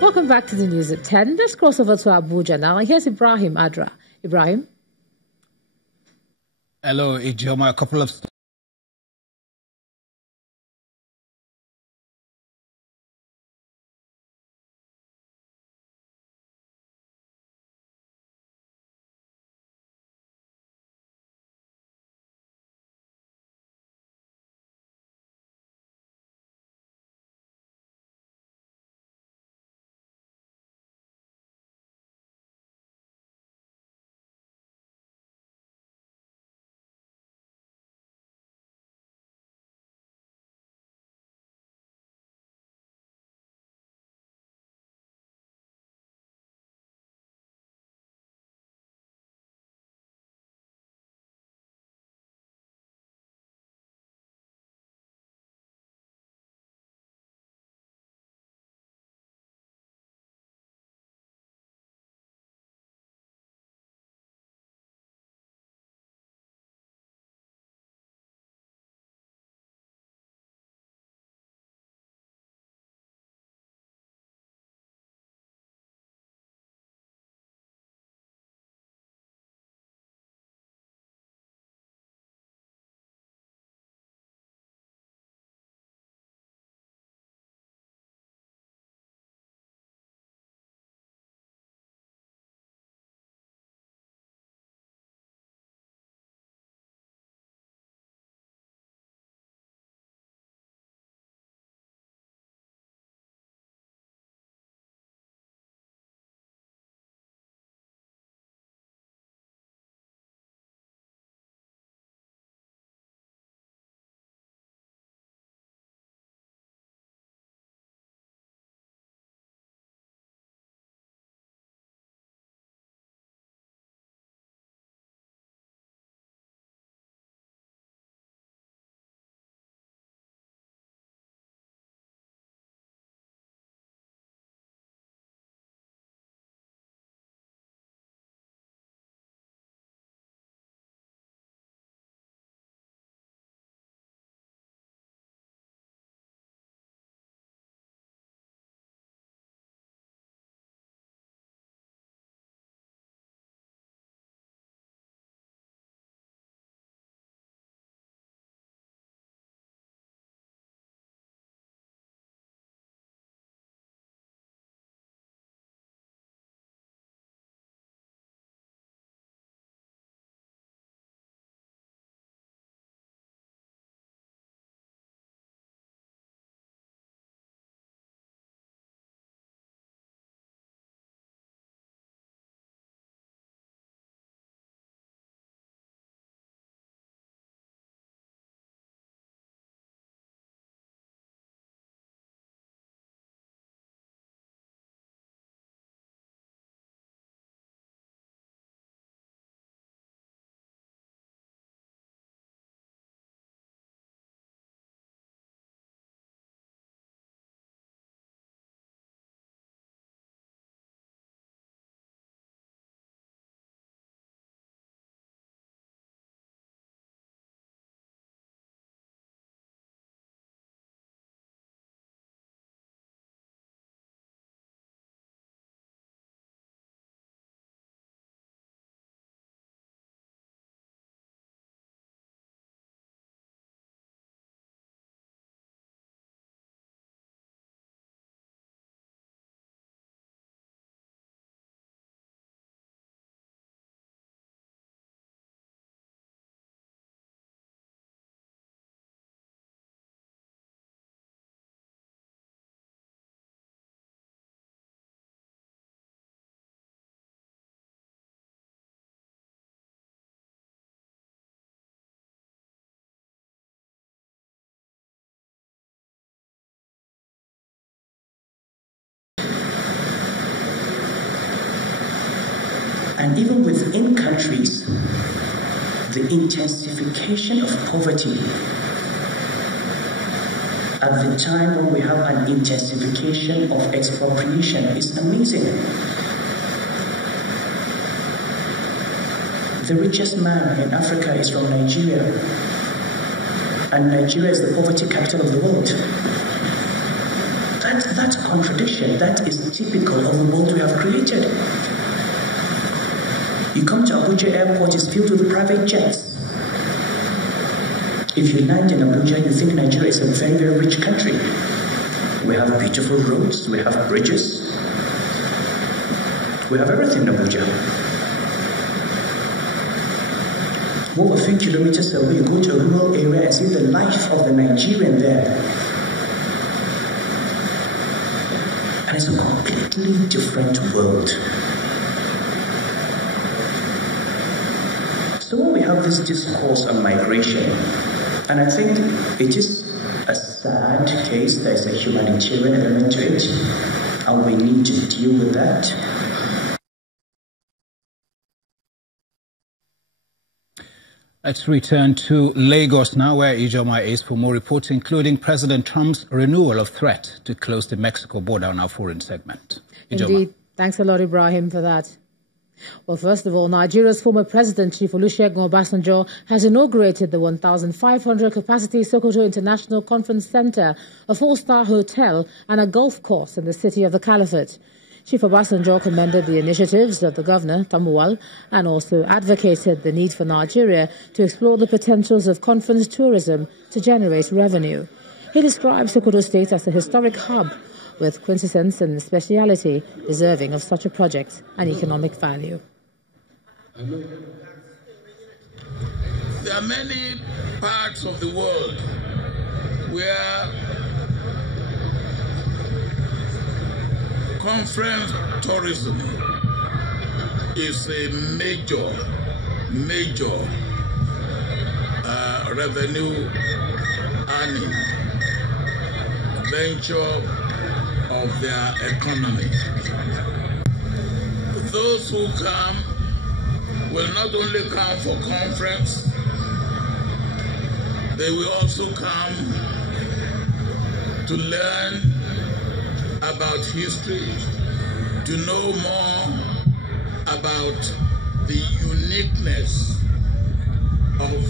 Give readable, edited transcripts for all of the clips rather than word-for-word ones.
Welcome back to the news at 10. Let's cross over to Abuja now. Here's Ibrahim Adra. Ibrahim? Hello, Ijoma. A couple of... And even within countries, the intensification of poverty at the time when we have an intensification of expropriation is amazing. The richest man in Africa is from Nigeria, and Nigeria is the poverty capital of the world. that contradiction, that is typical of the world we have created. You come to Abuja Airport, it's filled with private jets. If you land in Abuja, you think Nigeria is a very, very rich country. We have beautiful roads, we have bridges, we have everything in Abuja. Over 3 kilometers away, you go to a rural area and see the life of the Nigerian there. And it's a completely different world. So when we have this discourse on migration, and I think it is a sad case, there's a humanitarian element to it, and we need to deal with that. Let's return to Lagos now, where Ijoma is for more reports, including President Trump's renewal of threat to close the Mexico border on our foreign segment. Ijoma. Indeed. Thanks a lot, Ibrahim, for that. Well, first of all, Nigeria's former president, Chief Olusegun Obasanjo, has inaugurated the 1,500-capacity Sokoto International Conference Center, a 4-star hotel, and a golf course in the city of the Caliphate. Chief Obasanjo commended the initiatives of the governor, Tambuwal, and also advocated the need for Nigeria to explore the potentials of conference tourism to generate revenue. He described Sokoto State as a historic hub with quintessence and speciality deserving of such a project and economic value. There are many parts of the world where conference tourism is a major revenue earning venture of their economy. Those who come will not only come for conference, they will also come to learn about history, to know more about the uniqueness of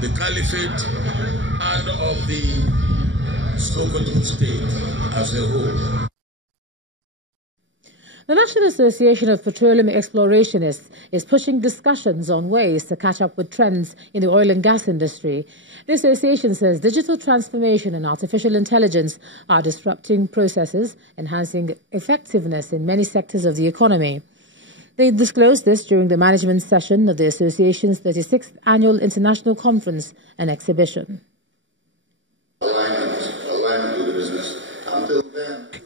the Caliphate and of the Sokoto State as a whole. The National Association of Petroleum Explorationists is pushing discussions on ways to catch up with trends in the oil and gas industry. The association says digital transformation and artificial intelligence are disrupting processes, enhancing effectiveness in many sectors of the economy. They disclosed this during the management session of the association's 36th Annual International Conference and Exhibition.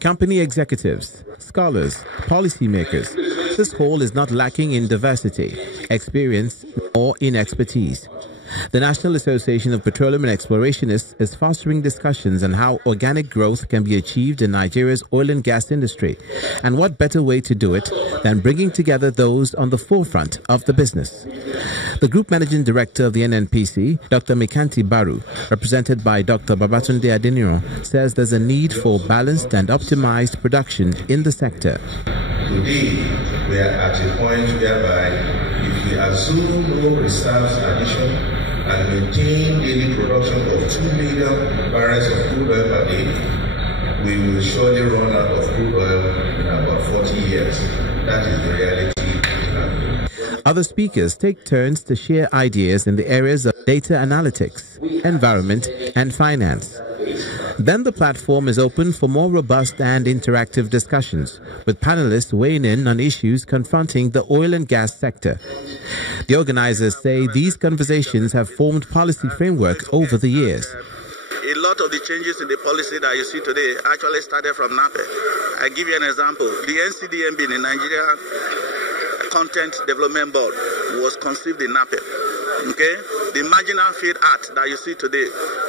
Company executives, scholars, policymakers, this hall is not lacking in diversity, experience, or in expertise. The National Association of Petroleum and Explorationists is fostering discussions on how organic growth can be achieved in Nigeria's oil and gas industry, and what better way to do it than bringing together those on the forefront of the business. The Group Managing Director of the NNPC, Dr. Mikanti Baru, represented by Dr. Babatunde Adeniran, says there's a need for balanced and optimized production in the sector. Today, we are at a point whereby if we assume no reserves addition and maintain daily production of 2 million barrels of crude oil per day, we will surely run out of crude oil in about 40 years. That is the reality. Other speakers take turns to share ideas in the areas of data analytics, environment, and finance. Then the platform is open for more robust and interactive discussions, with panelists weighing in on issues confronting the oil and gas sector. The organizers say these conversations have formed policy framework over the years. A lot of the changes in the policy that you see today actually started from NAPE. I give you an example. The NCDMB in Nigeria Content Development Board was conceived in NAPE. Okay? The Marginal Field Act that you see today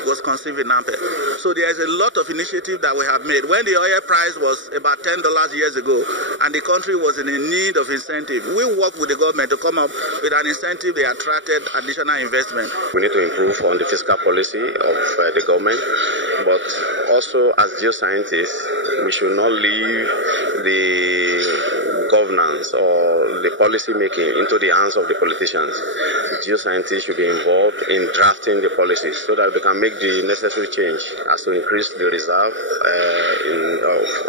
was conceived in NAPE. So there is a lot of initiative that we have made. When the oil price was about $10 years ago, and the country was in need of incentive. We worked with the government to come up with an incentive that attracted additional investment. We need to improve on the fiscal policy of the government, but also as geoscientists, we should not leave the governance or the policy making into the hands of the politicians. Geoscientists should be involved in drafting the policies so that we can make the necessary change as to increase the reserve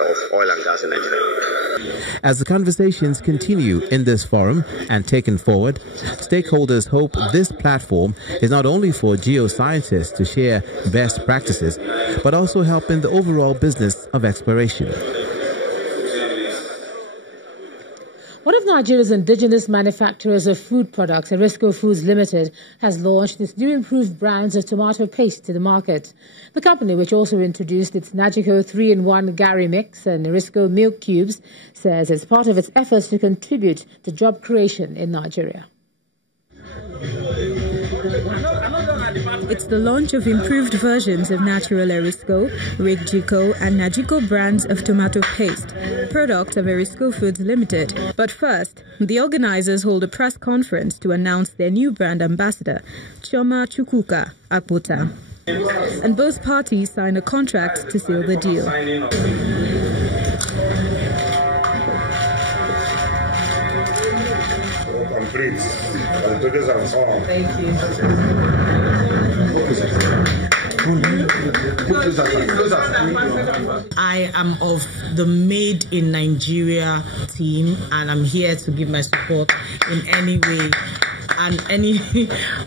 of oil and gas in Nigeria. As the conversations continue in this forum and taken forward, stakeholders hope this platform is not only for geoscientists to share best practices, but also help in the overall business of exploration. One of Nigeria's indigenous manufacturers of food products, Erisco Foods Limited, has launched its new improved brands of tomato paste to the market. The company, which also introduced its Nagico 3-in-1 Gary Mix and Erisco Milk Cubes, says it's part of its efforts to contribute to job creation in Nigeria. It's the launch of improved versions of natural Erisco, Nagico and Nagico brands of tomato paste, product of Erisco Foods Limited. But first, the organizers hold a press conference to announce their new brand ambassador, Chioma Chukwuka Akpota. And both parties signed a contract to seal the deal. Complete. Thank you. I am of the Made in Nigeria team, and I'm here to give my support in any way and any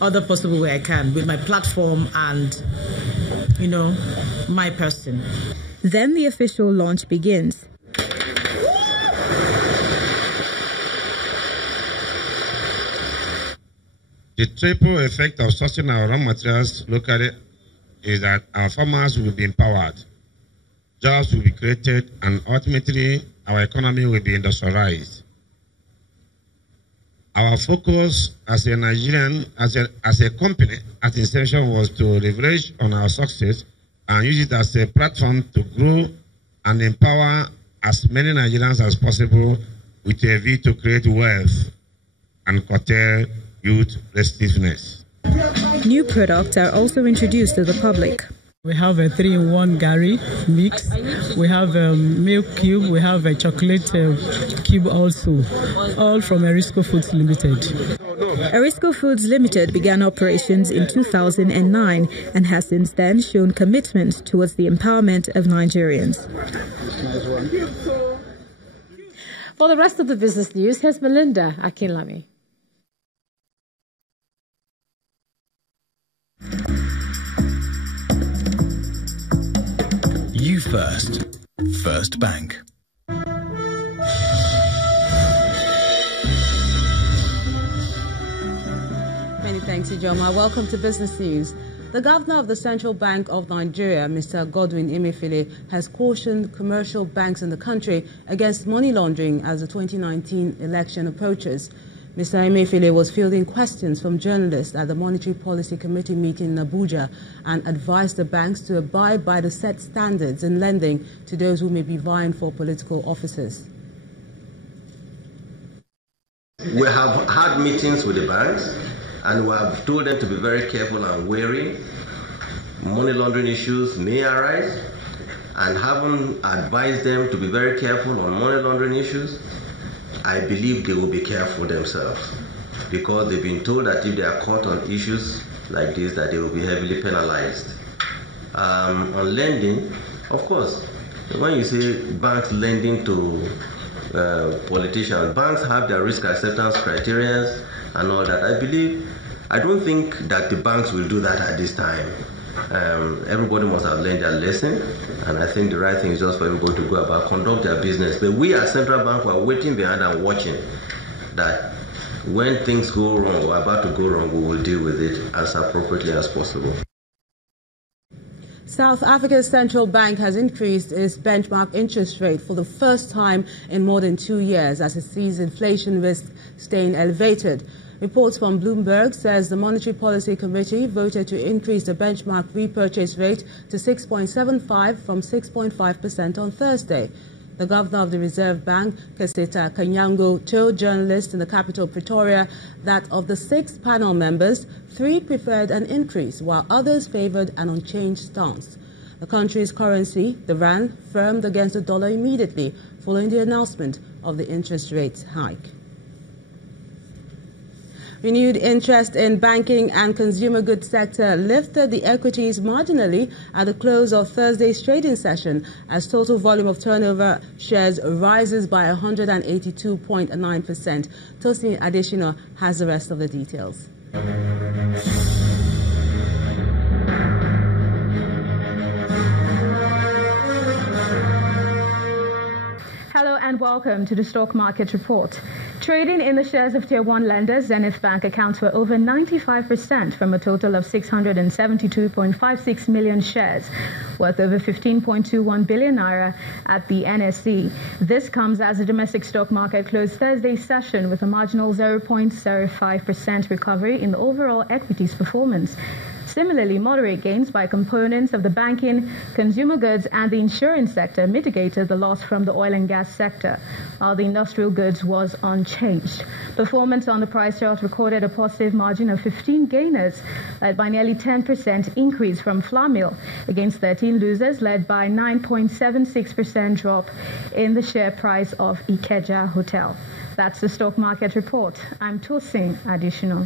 other possible way I can with my platform and, my person. Then the official launch begins. The triple effect of sourcing our raw materials locally is that our farmers will be empowered, jobs will be created, and ultimately our economy will be industrialized. Our focus as a Nigerian, as a company at inception was to leverage on our success and use it as a platform to grow and empower as many Nigerians as possible with a view to create wealth and curtail youth restiveness. New products are also introduced to the public. We have a 3-in-1 Gary mix, we have a milk cube, we have a chocolate cube also, all from Erisco Foods Limited. Erisco Foods Limited began operations in 2009 and has since then shown commitment towards the empowerment of Nigerians. For the rest of the business news, here's Melinda Akinlami. You First. First Bank. Many thanks, Ijoma. Welcome to Business News. The governor of the Central Bank of Nigeria, Mr. Godwin Emefiele, has cautioned commercial banks in the country against money laundering as the 2019 election approaches. Mr. Emefiele was fielding questions from journalists at the Monetary Policy Committee meeting in Abuja and advised the banks to abide by the set standards in lending to those who may be vying for political offices. We have had meetings with the banks and we have told them to be very careful and wary. Money laundering issues may arise, and having advised them to be very careful on money laundering issues, I believe they will be careful themselves, because they've been told that if they are caught on issues like this, that they will be heavily penalized. On lending, of course, when you say banks lending to politicians, banks have their risk acceptance criteria and all that. I don't think that the banks will do that at this time. Everybody must have learned their lesson, and I think the right thing is just for everybody to go about, conduct their business. But we as Central Bank are waiting behind and watching that when things go wrong or about to go wrong, we will deal with it as appropriately as possible. South Africa's central bank has increased its benchmark interest rate for the first time in more than 2 years as it sees inflation risk staying elevated. Reports from Bloomberg says the Monetary Policy Committee voted to increase the benchmark repurchase rate to 6.75% from 6.5% on Thursday. The governor of the Reserve Bank, Kaseta Kanyango, told journalists in the capital, Pretoria, that of the 6 panel members, 3 preferred an increase, while others favored an unchanged stance. The country's currency, the rand, firmed against the dollar immediately following the announcement of the interest rate hike. Renewed interest in banking and consumer goods sector lifted the equities marginally at the close of Thursday's trading session as total volume of turnover shares rises by 182.9%. Tosin Adesina has the rest of the details. Hello and welcome to the Stock Market Report. Trading in the shares of Tier 1 lenders, Zenith Bank accounts for over 95% from a total of 672.56 million shares, worth over 15.21 billion naira at the NSE. This comes as the domestic stock market closed Thursday's session with a marginal 0.05% recovery in the overall equities performance. Similarly, moderate gains by components of the banking, consumer goods and the insurance sector mitigated the loss from the oil and gas sector, while the industrial goods was unchanged. Performance on the price chart recorded a positive margin of 15 gainers, led by nearly 10% increase from flour mill, against 13 losers, led by 9.76% drop in the share price of Ikeja Hotel. That's the Stock Market Report. I'm Tosin Additional.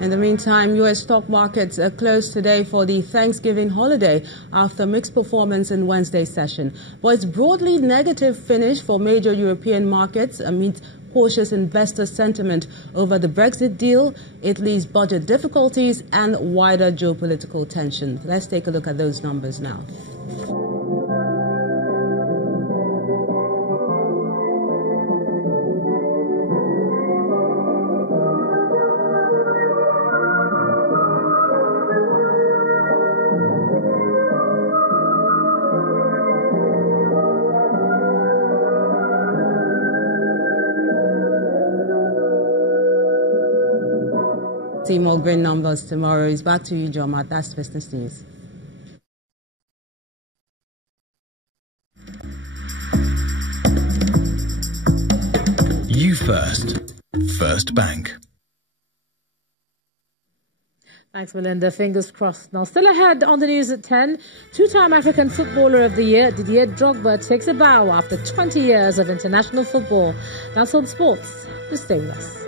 In the meantime, U.S. stock markets are closed today for the Thanksgiving holiday after mixed performance in Wednesday's session. But it's broadly negative finish for major European markets amid cautious investor sentiment over the Brexit deal, Italy's budget difficulties and wider geopolitical tension. Let's take a look at those numbers now. See more green numbers tomorrow. It's back to you, Joma. That's Business News. You first. First Bank. Thanks, Melinda. Fingers crossed. Now, still ahead on the news at 10, two-time African Footballer of the Year, Didier Drogba, takes a bow after 20 years of international football. That's on sports. Just stay with us.